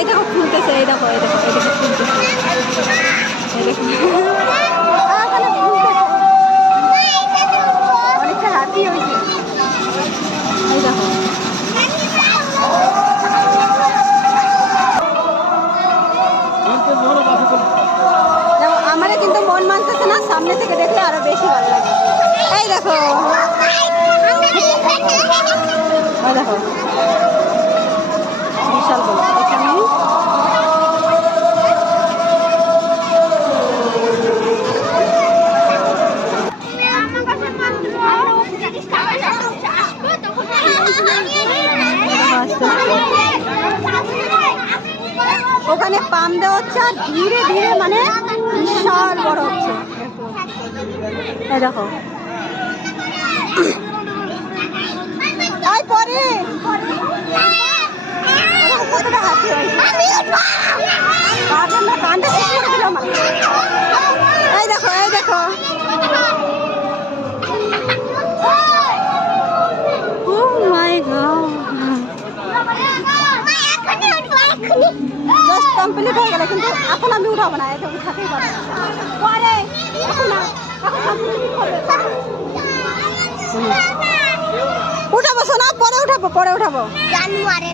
এই দেখো ফুলতেছে, এই দেখো এই দেখো এই দেখো ফুলতেছে, এই দেখো অনেকটা রাতি হয়েছে। এই দেখো আমারে কিন্তু মন মানতেছে না, সামনে থেকে দেখলে আরো বেশি ভালো লাগে। এই দেখো এই দেখো বিশাল বড় এখানে। ওখানে পাম দেওয়া হচ্ছে আর ধীরে ধীরে মানে বিশাল বড় হচ্ছে। এই দেখো পরে কতটা হাসি হয়েছে। এই দেখো এই দেখো জাস্ট কমপ্লিট হয়ে গেল, কিন্তু এখন আমি উঠাবো না, এটা উঠাতেই পারবো পরে। উঠাবো শোনা, পরে উঠাবো, পরে উঠাবো।